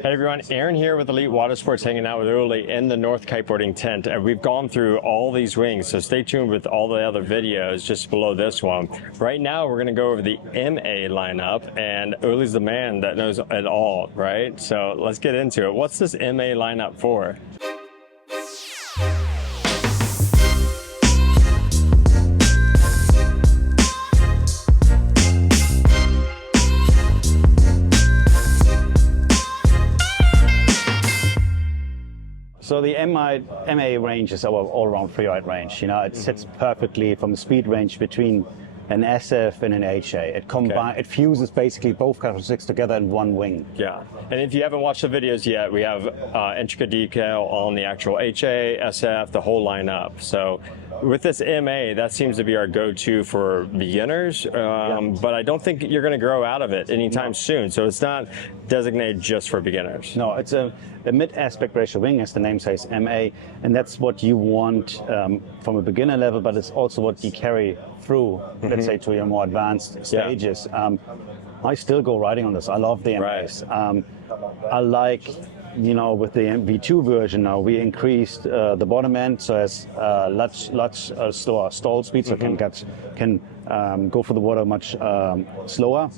Hey everyone, Aaron here with Elite Watersports, hanging out with Uli in the North Kiteboarding tent, and we've gone through all these wings, so stay tuned with all the other videos just below this one. Right now we're going to go over the MA lineup, and Uli's the man that knows it all, right? So let's get into it. What's this MA lineup for? So the MA range is our all-round freeride range. You know, it sits perfectly from the speed range between an SF and an HA. It fuses basically both characteristics together in one wing. Yeah, and if you haven't watched the videos yet, we have intricate decal on the actual HA, SF, the whole lineup. So with this MA, that seems to be our go-to for beginners, but I don't think you're going to grow out of it anytime soon. So it's not designated just for beginners. No, it's a mid aspect ratio wing, as the name says, MA, and that's what you want from a beginner level, but it's also what you carry through, let's say, to your more advanced stages. I still go riding on this. I love the MAs. I like, you know, with the V2 version now, we increased the bottom end, so as much slower stall speed, so can go for the water much slower.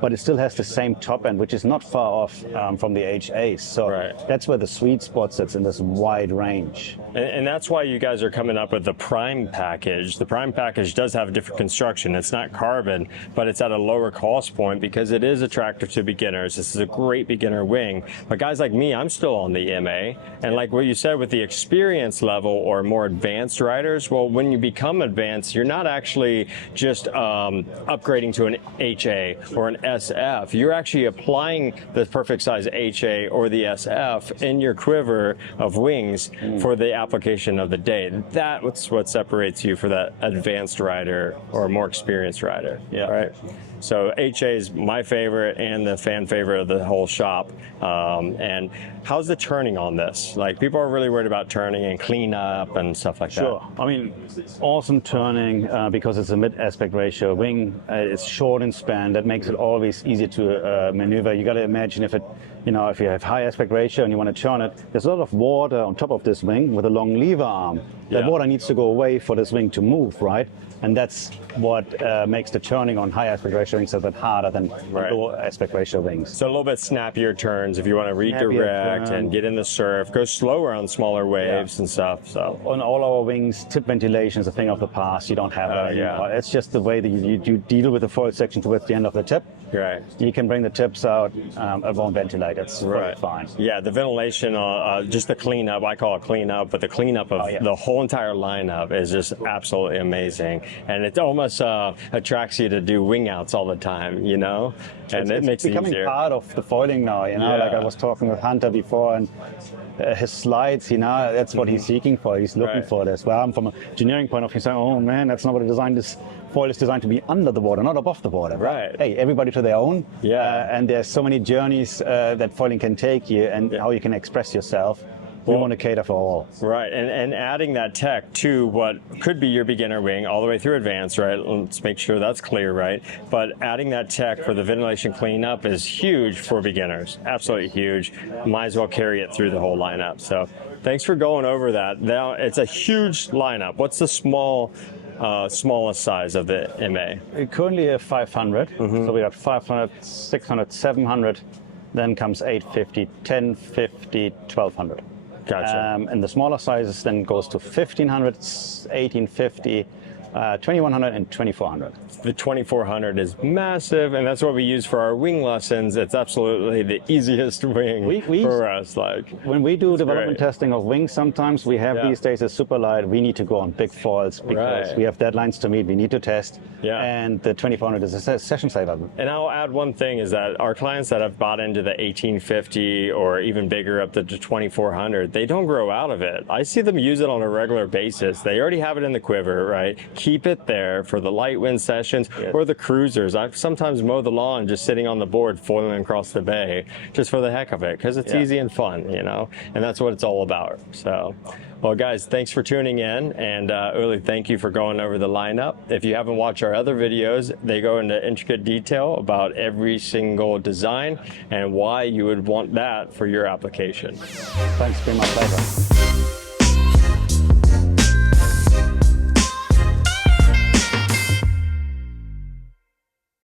But it still has the same top end, which is not far off from the HAs. So that's where the sweet spot sits in this wide range. And that's why you guys are coming up with the Prime package. The Prime package does have a different construction. It's not carbon, but it's at a lower cost point because it is attractive to beginners. This is a great beginner wing. But guys like me, I'm still on the MA. And like what you said with the experience level or more advanced riders, well, when you become advanced, you're not actually just upgrading to an HA or an SF. You're actually applying the perfect size HA or the SF in your quiver of wings for the application of the day. That's what separates you for that advanced rider or more experienced rider. Right? So HA is my favorite and the fan favorite of the whole shop. And how's the turning on this? Like, people are really worried about turning and cleanup and stuff like that. Sure. I mean, awesome turning because it's a mid aspect ratio wing. It's short in span. That makes it always easier to maneuver. You got to imagine if you have high aspect ratio and you want to turn it, there's a lot of water on top of this wing with a long lever arm. That water needs to go away for this wing to move, right? And that's what makes the turning on high aspect ratio wings a bit harder than low aspect ratio wings. So a little bit snappier turns if you want to redirect and get in the surf. Go slower on smaller waves and stuff. So on all our wings, tip ventilation is a thing of the past. You don't have that anymore. It's just the way that you deal with the foil section towards the end of the tip. Right. You can bring the tips out. It won't ventilate. It's fine. Yeah, the ventilation, just the cleanup. I call it cleanup, but the cleanup of the whole entire lineup is just absolutely amazing. And it almost attracts you to do wing outs all the time, you know? And it makes it becoming easier. part of the foiling now, you know? Like I was talking with Hunter before, and his slides, you know, that's what he's seeking for. He's looking for this. Well, I'm from an engineering point of view saying, oh man, that's not what this foil is designed to be under the water, not above the water. Right. Hey, everybody to their own. Yeah. And there's so many journeys that foiling can take you and how you can express yourself. We want to cater for all. Right, and adding that tech to what could be your beginner wing all the way through advanced, right? Let's make sure that's clear, right? But adding that tech for the ventilation cleanup is huge for beginners. Absolutely huge. Might as well carry it through the whole lineup. So thanks for going over that. Now, it's a huge lineup. What's the smallest size of the MA? We currently have 500. So we got 500, 600, 700. Then comes 850, 1050, 1200. Gotcha. And the smaller sizes then goes to 1500, 1850, 2100 and 2400. The 2400 is massive, and that's what we use for our wing lessons. It's absolutely the easiest wing for us. Like, when we do development testing of wings, sometimes we have these days a super light. We need to go on big foils because we have deadlines to meet. We need to test. And the 2400 is a session saver. And I'll add one thing is that our clients that have bought into the 1850 or even bigger up to the 2400, they don't grow out of it. I see them use it on a regular basis. They already have it in the quiver, right? keep it there for the light wind sessions or the cruisers. I sometimes mow the lawn just sitting on the board foiling across the bay just for the heck of it, because it's easy and fun, you know, and that's what it's all about. So, well, guys, thanks for tuning in, and Uli, thank you for going over the lineup. If you haven't watched our other videos, they go into intricate detail about every single design and why you would want that for your application. Thanks, it's been my pleasure.